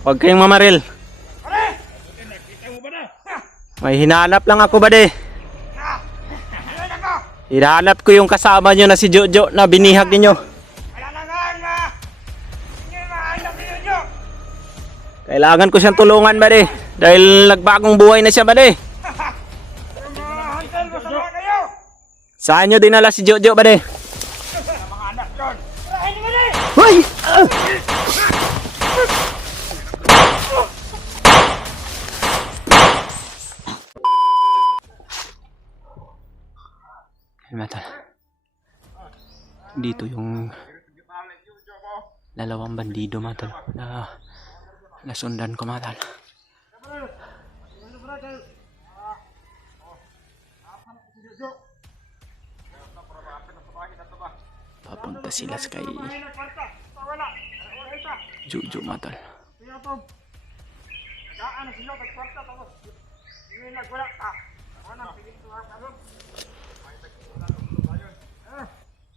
Huwag kayong mamaril. May hinahanap lang ako, bade. Hinahanap ko yung kasama nyo na si Jojo na binihag ninyo. Kailangan ko siyang tulungan, bade. Dahil nagbagong buhay na siya, bade. Saan nyo dinala si Jojo, bade? Hoy! Mata. Dito yung dalawang bandido, mata, na nasundan ko, mata. Papunta sila sa kay Jojo, mata.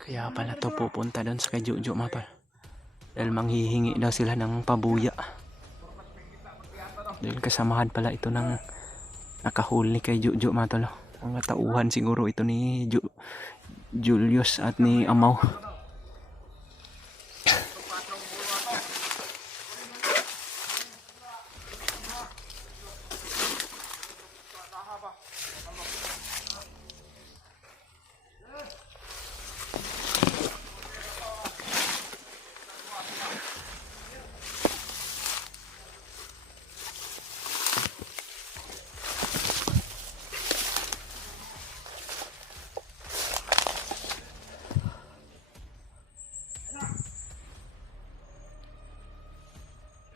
Kaya pala to pupunta doon sa kay Jojo, mata. Dahil manghihingi daw sila ng pabuya. Dahil kasamahan pala ito ng nakahuli kay Jojo, mata. Mga tauhan siguro ito ni Julius at ni Amaw.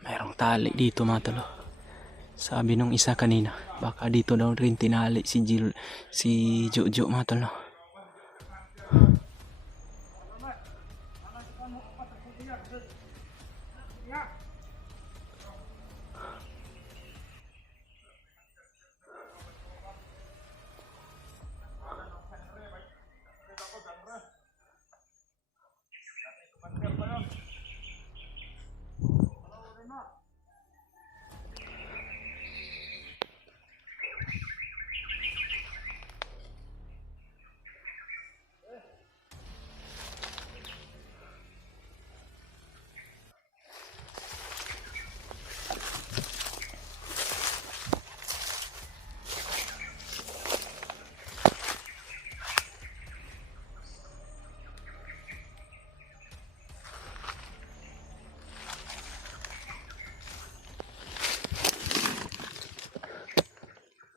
Mayroong tali dito, mga talo. Sabi nung isa kanina, baka dito daw rin tinali si Jojo, mga talo.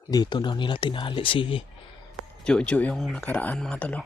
Dito daw nila tinali si Jojo yung nakaraan, mga talo.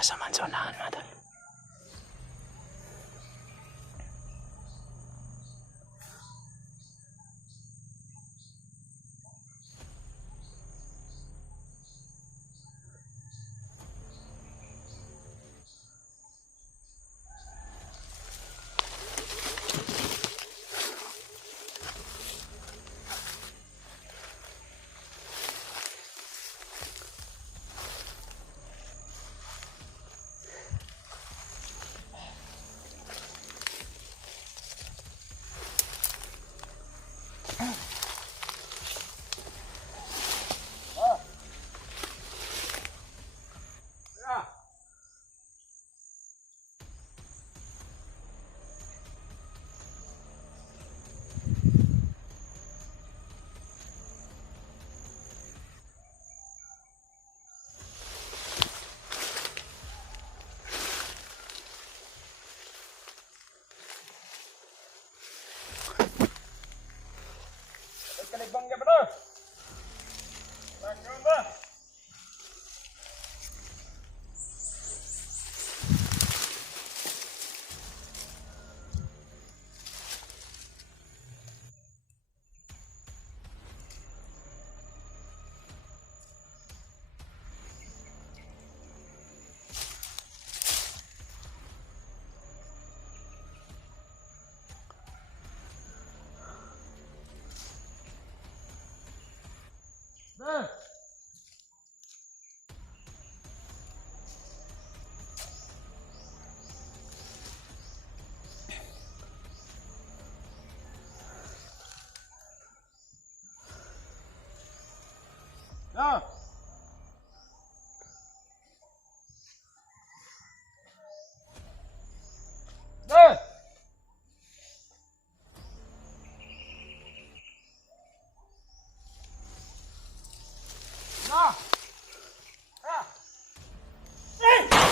kasamaan sa unahan mga tol.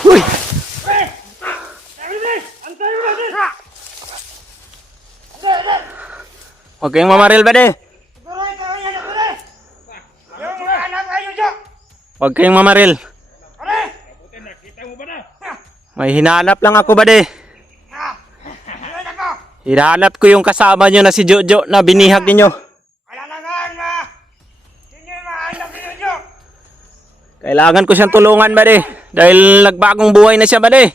Uy! Huwag kayong mamaril ba de? Huwag kayong mamaril. May hinahanap lang ako ba de? Hinahanap ko yung kasama nyo na si Jojo na binihag ninyo. Kailangan ko siyang tulungan ba de? Dahil nagbagong buhay na siya ba de?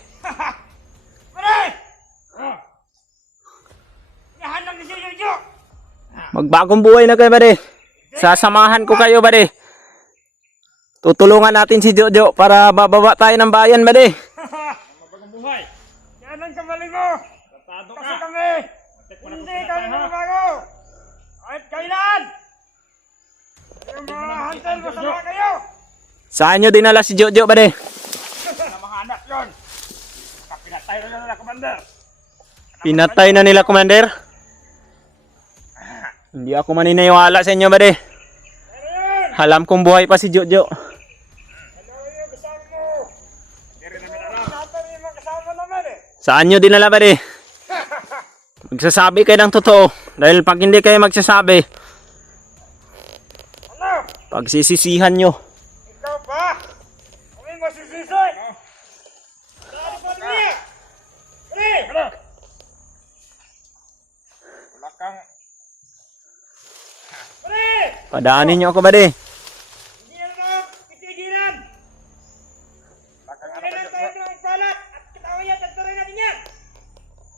Magbagong buhay na kayo ba de? Sasamahan ko kayo ba de? Tutulungan natin si Jojo para bababa tayo ng bayan ba de? Magbagong buhay. Yan ang kamaling mo. Kasi kami. Hindi kami magbago. Kahit kailan. Yung mga hantel masama kayo. Saan nyo dinala si Jojo ba de? Na mahanap yun. Pinatay na nila, Commander. Pinatay na nila, Commander? Hindi ako maniniwala sa inyo ba de? Alam kong buhay pa si Jojo. Saan nyo dinala ba de? Magsasabi kayo ng totoo. Dahil pag hindi kayo magsasabi, pagsisisihan nyo. Ikaw ba? Kami masisisi. Saan pa niya? Wala kang... Padaanin nyo ako ba de? Hindi na lang pitigilan. Hindi na tayo magbalat at katawan yan, tagtaray natin yan.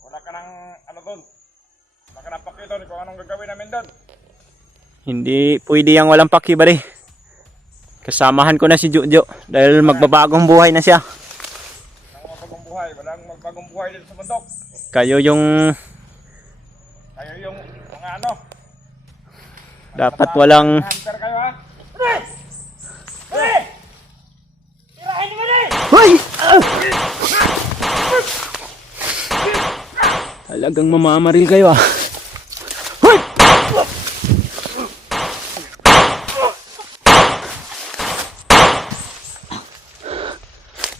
Wala ka ng ano doon. Wala ka ng pakito kung anong gagawin namin doon. Hindi pwede yung walang paki ba de? Kasamahan ko na si Jojo dahil magbabagong buhay na siya. Walang magbagong buhay. Walang magbagong buhay dito sa bundok. Kayo yung mga ano. dapat walang... Hunter kayo ha? Hey! Tirahin mo na eh! Hoy! Talagang mamamaril kayo ah. Hoy!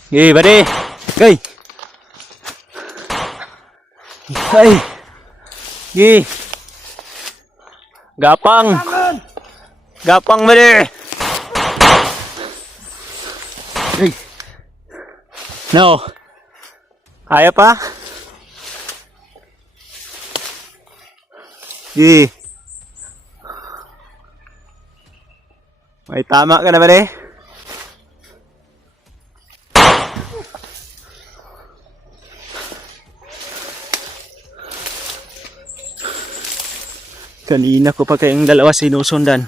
Gih, buddy. Gih. Hey. Gih. Gapang. Gapang, buddy. Hey. No. Kaya pa? Sige. May tama ka na ba, eh? Kanina ko pa kayong dalawa sinusundan.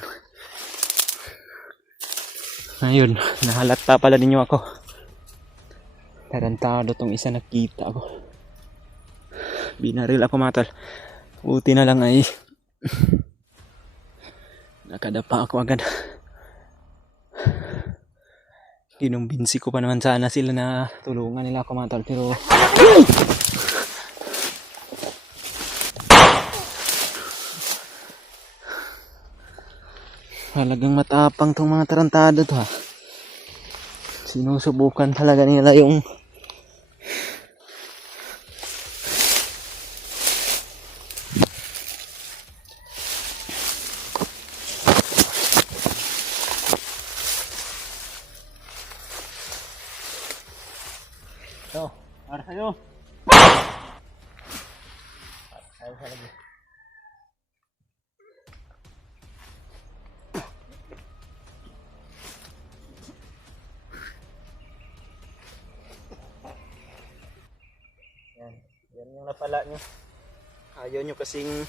Ayun, nahalata pala ninyo ako. Tarantado tong isa, nakita ako. Binaril ako, mga tol. Buti na lang ay nakadapa ako agad. Kinumbinsi ko pa naman sana sila na tulungan nila ako, mga tol. Pero talagang matapang tong mga tarantado to, ha. Sinusubukan talaga nila yung ito, para sa'yo. Para sa'yo lagi. Yan yung napala nyo. Ayaw nyo kasing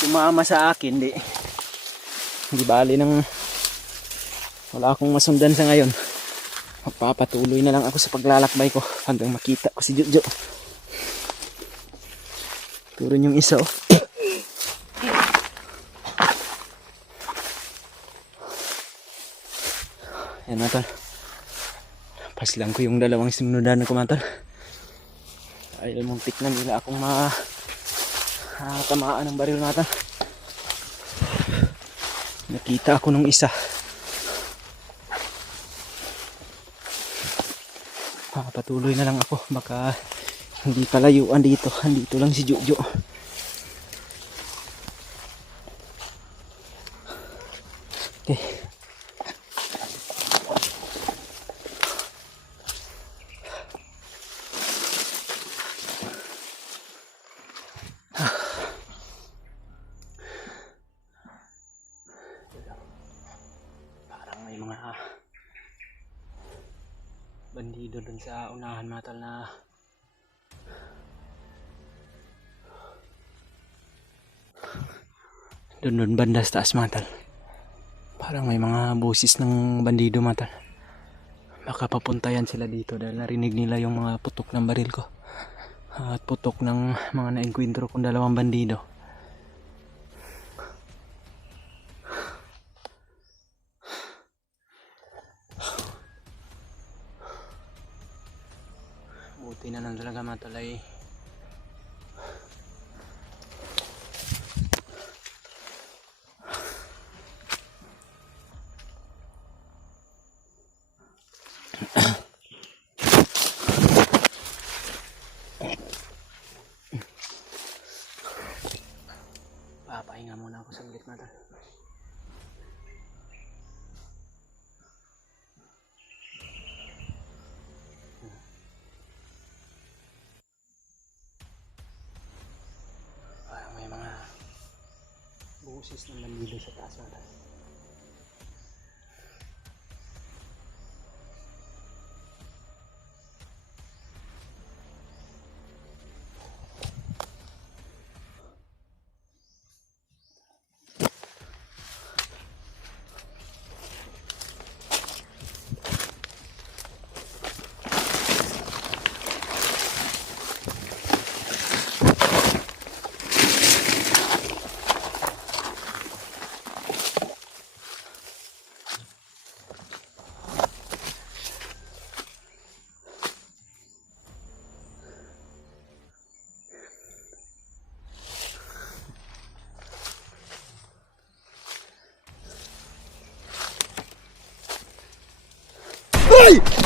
sumama sa akin, di bali nang wala akong masundan sa ngayon. Magpapatuloy na lang ako sa paglalakbay ko hanggang makita ko si Jojo. Turun yung isa, oh. Yan, mga tol. Paslang ko yung dalawang sinunodan ko, mga tol. Dahil muntik na nila akong tamaan ng baril, mga tol. Nakita ako nung isa. Patuloy na lang ako. Baka hindi palayuan dito. Andito lang si Jojo. Okay. Parang may mga bandido dun sa unahan, mga tol, na dun banda sa taas, mga tol. Parang may mga boses ng bandido, mga tol. Baka papuntayan sila dito dahil narinig nila yung mga putok ng baril ko at putok ng mga naengkwentro kong dalawang bandido. Buti na lang talaga, mga tol, ay papahinga muna ako saglit, mga tol. Parang may mga boses ng bandido sa taas, mga tol. Ay!